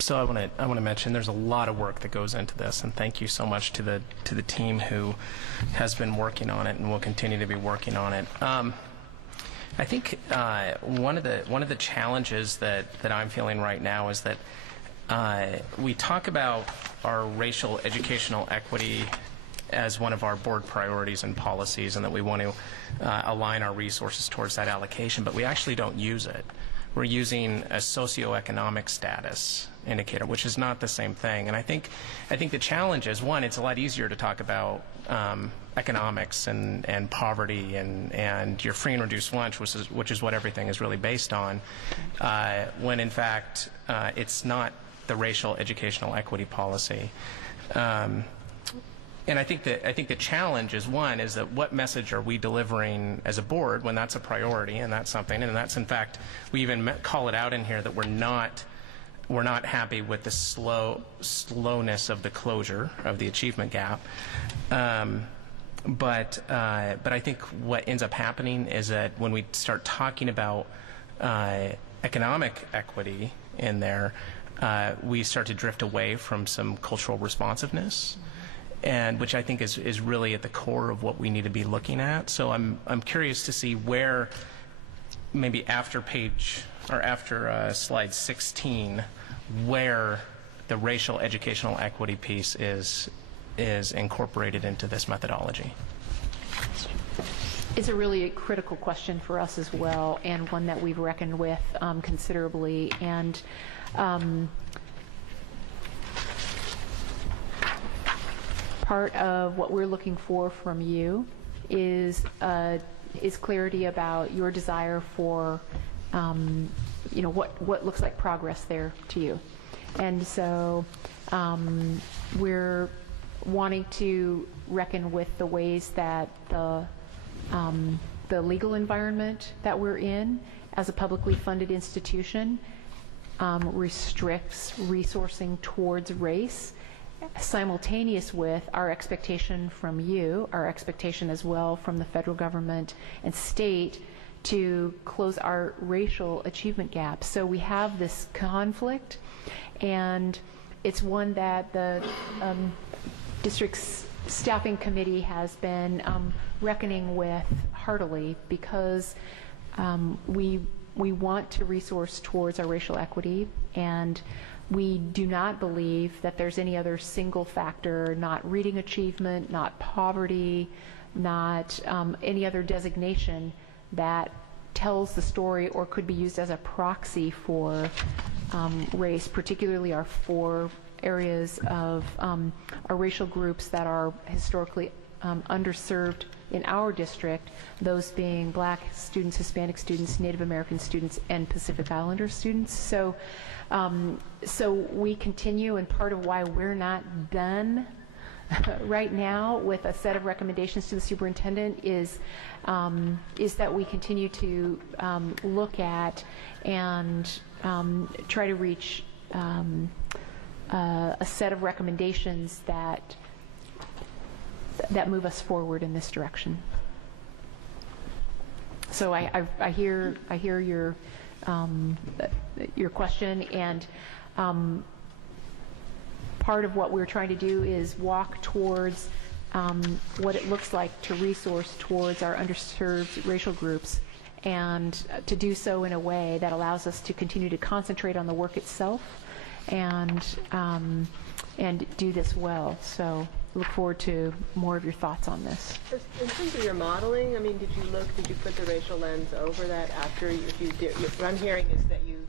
So I want to mention there's a lot of work that goes into this, and thank you so much to the team who has been working on it and will continue to be working on it. I think one of the challenges that I'm feeling right now is that we talk about our racial educational equity as one of our board priorities and policies, and that we want to align our resources towards that allocation, but we actually don't use it. We're using a socioeconomic status indicator, which is not the same thing. And I think the challenge is, one, it's a lot easier to talk about economics and poverty and your free and reduced lunch, which is what everything is really based on, when in fact it's not the racial educational equity policy. And I think the challenge is, one, is that what message are we delivering as a board when that's a priority, and that's something, and that's in fact, we even call it out in here that we're not happy with the slowness of the closure of the achievement gap. But I think what ends up happening is that when we start talking about economic equity in there, we start to drift away from some cultural responsiveness, and which I think is really at the core of what we need to be looking at. So I'm curious to see where, maybe after slide 16, where the racial educational equity piece is incorporated into this methodology. It's a really critical question for us as well, and one that we've reckoned with considerably. And part of what we're looking for from you is clarity about your desire for, what looks like progress there to you. And so we're wanting to reckon with the ways that the legal environment that we're in as a publicly funded institution restricts resourcing towards race, simultaneous with our expectation from you, our expectation as well from the federal government and state to close our racial achievement gap. So we have this conflict, and it's one that the district's staffing committee has been reckoning with heartily, because we want to resource towards our racial equity, and we do not believe that there's any other single factor, not reading achievement, not poverty, not any other designation that tells the story or could be used as a proxy for race, particularly our four areas of our racial groups that are historically underserved in our district, those being Black students, Hispanic students, Native American students, and Pacific Islander students. So we continue, and part of why we're not done right now with a set of recommendations to the superintendent is that we continue to look at and try to reach a set of recommendations that move us forward in this direction. So I hear your question, and part of what we're trying to do is walk towards what it looks like to resource towards our underserved racial groups, and to do so in a way that allows us to continue to concentrate on the work itself and do this well. So look forward to more of your thoughts on this. In terms of your modeling, I mean, did you put the racial lens over that after, if you did? What I'm hearing is that you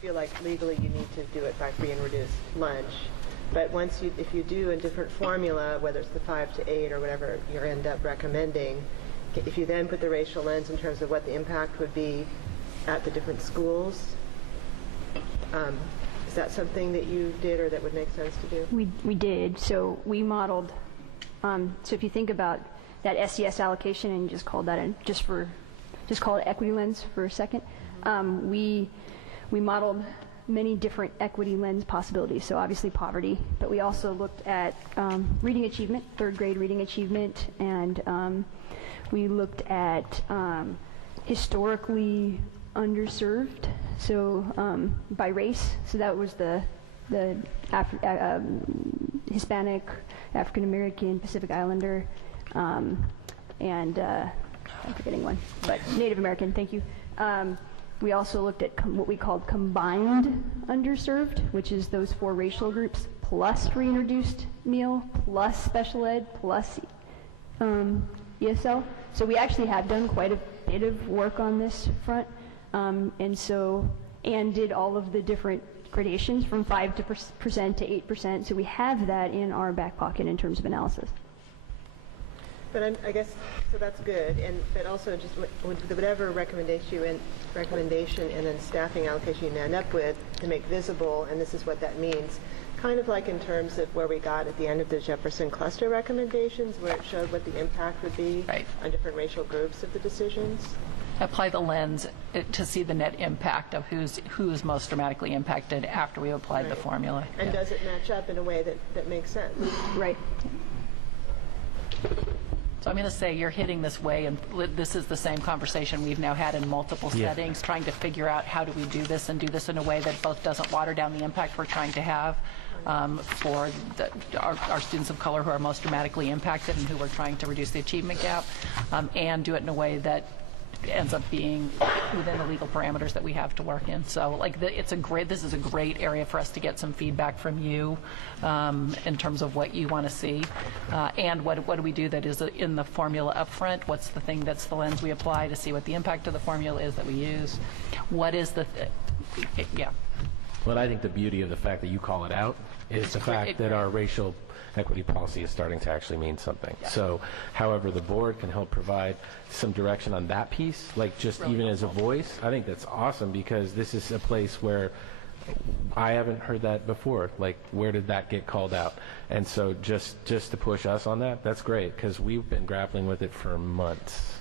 feel like legally you need to do it by free and reduced lunch, but if you do a different formula, whether it's the 5 to 8 or whatever you end up recommending, if you then put the racial lens in terms of what the impact would be at the different schools, is that something that you did or that would make sense to do? We did. So we modeled. So if you think about that SES allocation, and you just called that in, just call it equity lens for a second. We modeled many different equity lens possibilities. So obviously poverty, but we also looked at reading achievement, third grade reading achievement, and we looked at historically underserved, so by race. So that was the the Hispanic, African American, Pacific Islander, and I'm forgetting one, but Native American, thank you. We also looked at what we called combined underserved, which is those 4 racial groups, plus reintroduced meal, plus special ed, plus ESL. So we actually have done quite a bit of work on this front, and did all of the different gradations from 5% to 8%. So we have that in our back pocket in terms of analysis. But I guess, so that's good, but also just whatever recommendation and then staffing allocation you end up with to make visible, and this is what that means, kind of like in terms of where we got at the end of the Jefferson cluster recommendations, where it showed what the impact would be on different racial groups of the decisions. Apply the lens to see the net impact of who's most dramatically impacted after we applied the formula. And does it match up in a way that makes sense? Right. So I'm going to say you're hitting this way, and this is the same conversation we've now had in multiple settings, trying to figure out how do we do this and do this in a way that both doesn't water down the impact we're trying to have for our students of color who are most dramatically impacted and who we're trying to reduce the achievement gap, and do it in a way that ends up being within the legal parameters that we have to work in. So this is a great area for us to get some feedback from you in terms of what you want to see, and what do we do that is in the formula up front. What's the thing that's the lens we apply to see what the impact of the formula is that we use? What is the Well, I think the beauty of the fact that you call it out is the fact that our racial equity policy is starting to actually mean something. Yeah. So however the board can help provide some direction on that piece, like just really even helpful. As a voice, I think that's awesome, because this is a place where I haven't heard that before. Like, where did that get called out? And so just to push us on that, that's great, because we've been grappling with it for months.